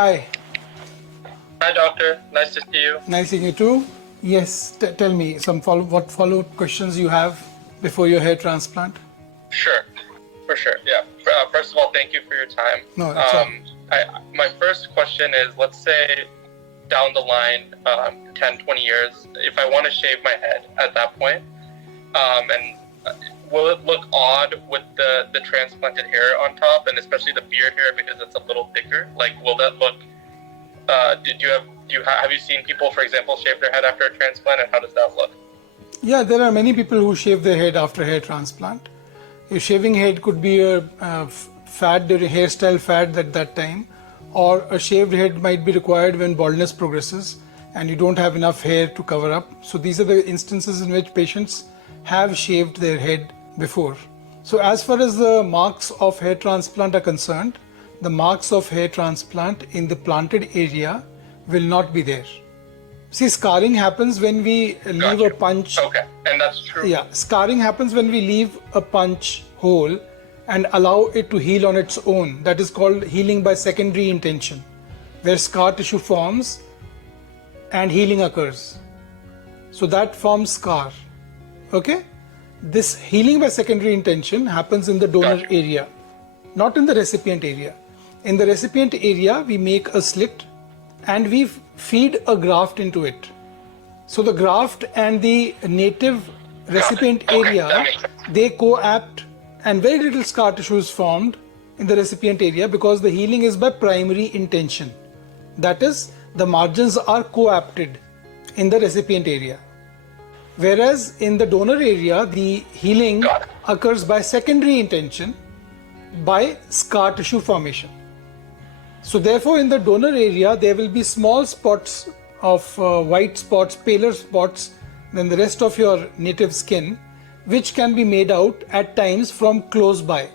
Hi. Hi, doctor. Nice to see you. Nice seeing you too. Yes, tell me what follow-up questions you have before your hair transplant. Sure, for sure. Yeah. First of all, thank you for your time. No, that's all. My first question is, let's say down the line, 10, 20 years, if I want to shave my head at that point, and will it look odd with the transplanted hair on top, and especially the beard hair because it's a little thicker? Like, will that look? Have you seen people, for example, shave their head after a transplant, and how does that look? Yeah, there are many people who shave their head after hair transplant. Your shaving head could be a fad, hairstyle fad at that time, or a shaved head might be required when baldness progresses and you don't have enough hair to cover up. So these are the instances in which patients have shaved their head before. So as far as the marks of hair transplant are concerned, the marks of hair transplant in the planted area will not be there. See, scarring happens when we leave a punch. Okay, and that's true. Yeah, scarring happens when we leave a punch hole and allow it to heal on its own. That is called healing by secondary intention, where scar tissue forms and healing occurs. So that forms scar. Okay? This healing by secondary intention happens in the donor area, not in the recipient area. In the recipient area, we make a slit and we feed a graft into it. So the graft and the native recipient area, they co-apt, and very little scar tissue is formed in the recipient area because the healing is by primary intention. That is, the margins are co-apted in the recipient area. Whereas in the donor area, the healing occurs by secondary intention by scar tissue formation. So therefore, in the donor area, there will be small spots of white spots, paler spots than the rest of your native skin, which can be made out at times from close by.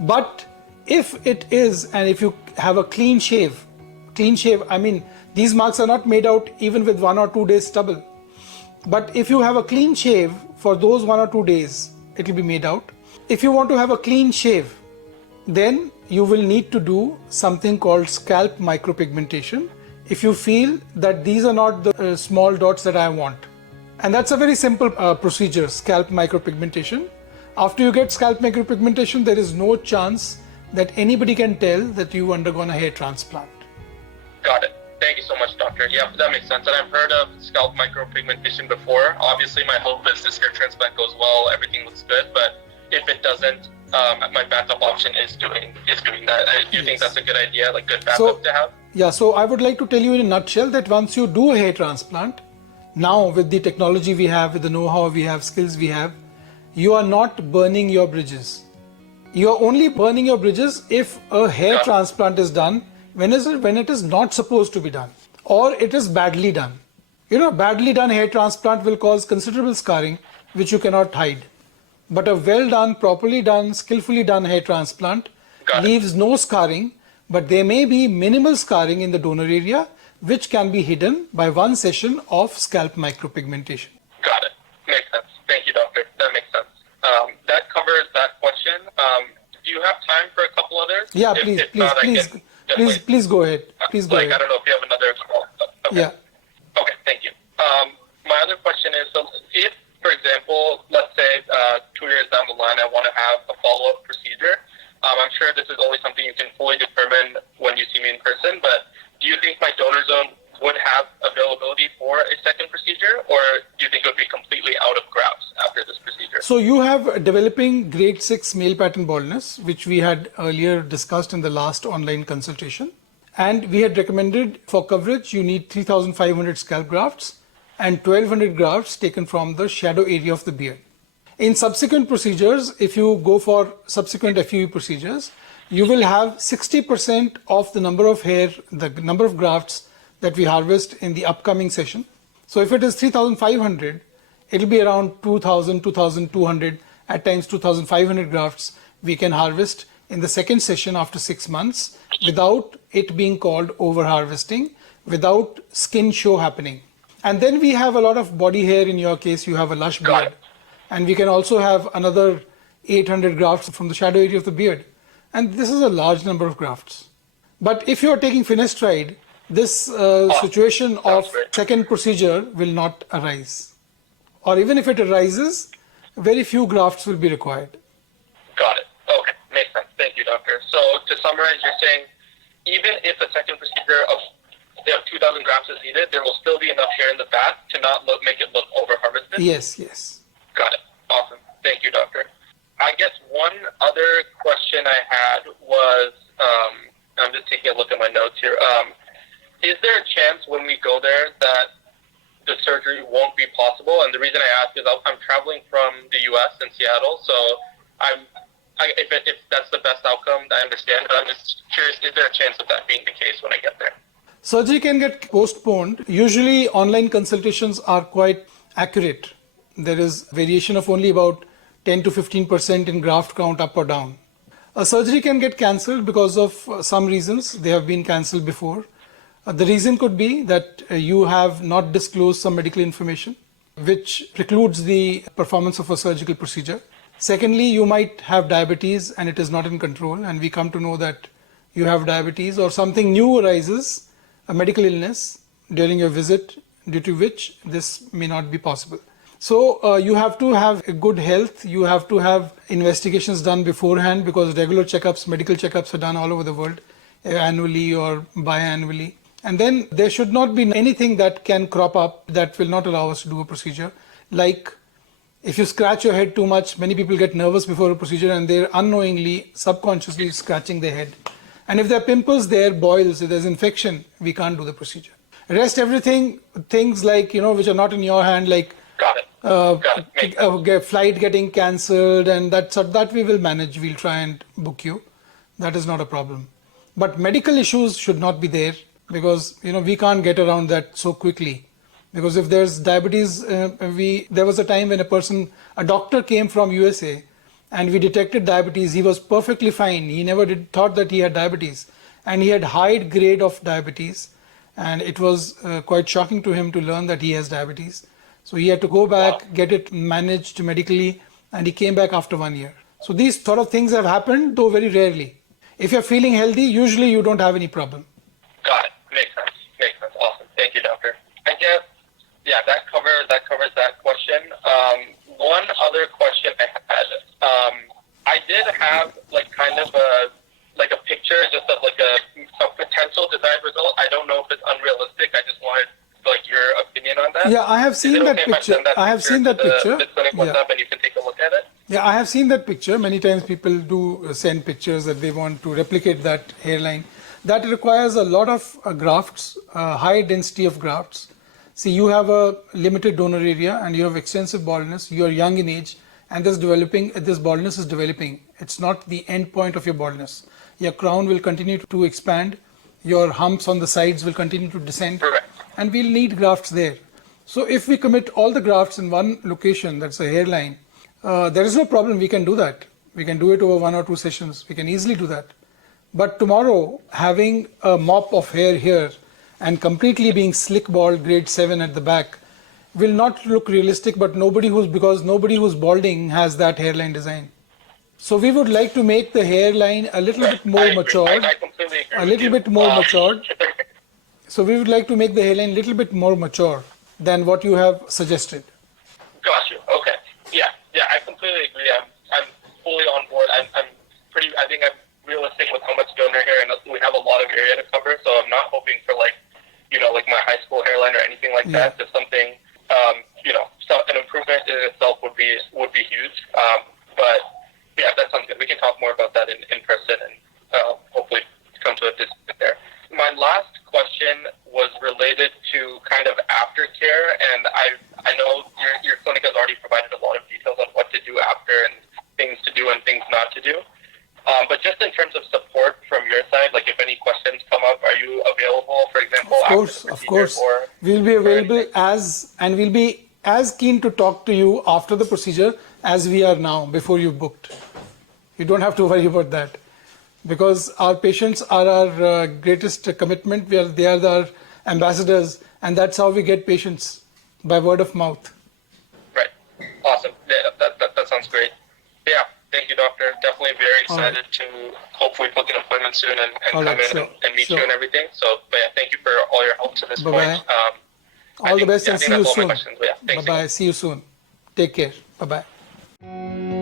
But if it is, and if you have a clean shave, I mean, these marks are not made out even with 1 or 2 days stubble. But if you have a clean shave for those 1 or 2 days, it will be made out. If you want to have a clean shave, then you will need to do something called scalp micropigmentation if you feel that these are not the small dots that I want. And that's a very simple procedure, scalp micropigmentation. After you get scalp micropigmentation, there is no chance that anybody can tell that you've undergone a hair transplant. Got it. Thank you so much, doctor. Yeah, that makes sense. And I've heard of scalp micropigmentation before. Obviously, my hope is this hair transplant goes well, everything looks good. But if it doesn't, my backup option is doing that. Do you think that's a good idea, like good backup to have? Yeah, so I would like to tell you in a nutshell that once you do a hair transplant, now with the technology we have, with the know-how we have, skills we have, you are not burning your bridges. You are only burning your bridges if a hair transplant is done when it is not supposed to be done, or it is badly done. You know, badly done hair transplant will cause considerable scarring, which you cannot hide. But a well done, properly done, skillfully done hair transplant leaves no scarring, but there may be minimal scarring in the donor area, which can be hidden by one session of scalp micropigmentation. Got it. Makes sense. Thank you, doctor. That makes sense. That covers that question. Do you have time for a couple others? Yeah, please go ahead. Please go ahead. I don't know if you have another call. Okay. Yeah. Okay, thank you. My other question is, so if, for example, let's say 2 years down the line, I want to have a follow-up procedure. I'm sure this is only something you can fully determine when you see me in person, but do you think my donor zone would have availability for a second procedure, or do you think it would be completely out of grafts after this procedure? So you have developing grade 6 male pattern baldness, which we had earlier discussed in the last online consultation. And we had recommended for coverage, you need 3,500 scalp grafts and 1,200 grafts taken from the shadow area of the beard. In subsequent procedures, if you go for subsequent FUE procedures, you will have 60% of the number of hair, the number of grafts that we harvest in the upcoming session. So if it is 3,500, it will be around 2,000, 2,200, at times 2,500 grafts we can harvest in the second session after 6 months without it being called over harvesting, without skin show happening. And then we have a lot of body hair. In your case, you have a lush beard. And we can also have another 800 grafts from the shadow area of the beard. And this is a large number of grafts. But if you are taking finasteride, this situation of second procedure will not arise. Or even if it arises, very few grafts will be required. Got it. Okay, makes sense. Thank you, doctor. So to summarize, you're saying even if a second procedure of 2,000 grafts is needed, there will still be enough hair in the back to not make it look over-harvested? Yes, yes. Got it. Awesome. Thank you, doctor. I guess one other question I had was, I'm just taking a look at my notes here. Is there a chance when we go there that the surgery won't be possible? And the reason I ask is I'm traveling from the U.S. in Seattle, so if that's the best outcome, I understand. But I'm just curious, is there a chance of that being the case when I get there? Surgery can get postponed. Usually online consultations are quite accurate. There is variation of only about 10 to 15% in graft count up or down. A surgery can get cancelled because of some reasons. They have been cancelled before. The reason could be that you have not disclosed some medical information which precludes the performance of a surgical procedure. Secondly, you might have diabetes and it is not in control, and we come to know that you have diabetes, or something new arises, a medical illness during your visit, due to which this may not be possible. So you have to have a good health. You have to have investigations done beforehand, because regular checkups, medical checkups are done all over the world, annually or biannually. And then there should not be anything that can crop up that will not allow us to do a procedure. Like if you scratch your head too much, many people get nervous before a procedure and they're unknowingly, subconsciously scratching their head. And if there are pimples there, boils, if there's infection, we can't do the procedure. Rest everything, things like, which are not in your hand, like flight getting cancelled, and that we will manage. We'll try and book you. That is not a problem. But medical issues should not be there, because we can't get around that so quickly. Because if there's diabetes, there was a time when a doctor came from USA and we detected diabetes. He was perfectly fine. He never thought that he had diabetes, and he had high grade of diabetes, and it was quite shocking to him to learn that he has diabetes. So he had to go back, get it managed medically, and he came back after 1 year. So these sort of things have happened, though very rarely. If you're feeling healthy, usually you don't have any problem. Got it. Makes sense. Makes sense. Awesome. Thank you, doctor. I guess, that covers that question. One other question I had, I did have a picture just of a potential desired result. I don't know if it's unrealistic. I just wanted your opinion on that. Yeah, I have seen that picture. I have seen that picture. And you can take a look at it. Yeah, I have seen that picture. Many times people do send pictures that they want to replicate that hairline. That requires a lot of grafts, high density of grafts. See, you have a limited donor area and you have extensive baldness. You are young in age, and this baldness is developing. It's not the end point of your baldness. Your crown will continue to expand. Your humps on the sides will continue to descend. Correct. And we'll need grafts there. So if we commit all the grafts in one location, that's a hairline, there is no problem. We can do that. We can do it over 1 or 2 sessions. We can easily do that. But tomorrow, having a mop of hair here and completely being slick bald grade 7 at the back will not look realistic, but because nobody who's balding has that hairline design. So we would like to make the hairline a little bit more matured. I completely agree. A little bit more matured. So we would like to make the hairline a little bit more mature than what you have suggested. Got you. Okay. Yeah, I completely agree. I'm fully on board. I think I'm realistic with how much donor hair, and we have a lot of area to cover, so I'm not hoping for like my high school hairline or anything like that. Just something, an improvement in itself would be huge. But yeah, that sounds good. We can talk more about that in person, and hopefully come to a decision there. My last question was related to kind of aftercare, and I know your clinic has already provided a lot of details on what to do after and things to do and things not to do. But just in terms of support from your side, like if any questions come up, are you available, for example? Of course. We'll be available we'll be as keen to talk to you after the procedure as we are now, before you booked. You don't have to worry about that, because our patients are our greatest commitment. They are our ambassadors, and that's how we get patients, by word of mouth. Right. Awesome. Yeah, that sounds great. Yeah. Thank you, doctor. Definitely very excited to hopefully book an appointment soon and come in and meet Sure. you and everything. So, but yeah, thank you for all your help to this Bye-bye. point. All the best I and think see you that's all my soon. questions. But yeah, thanks again. Bye-bye. See you soon. Take care. Bye-bye.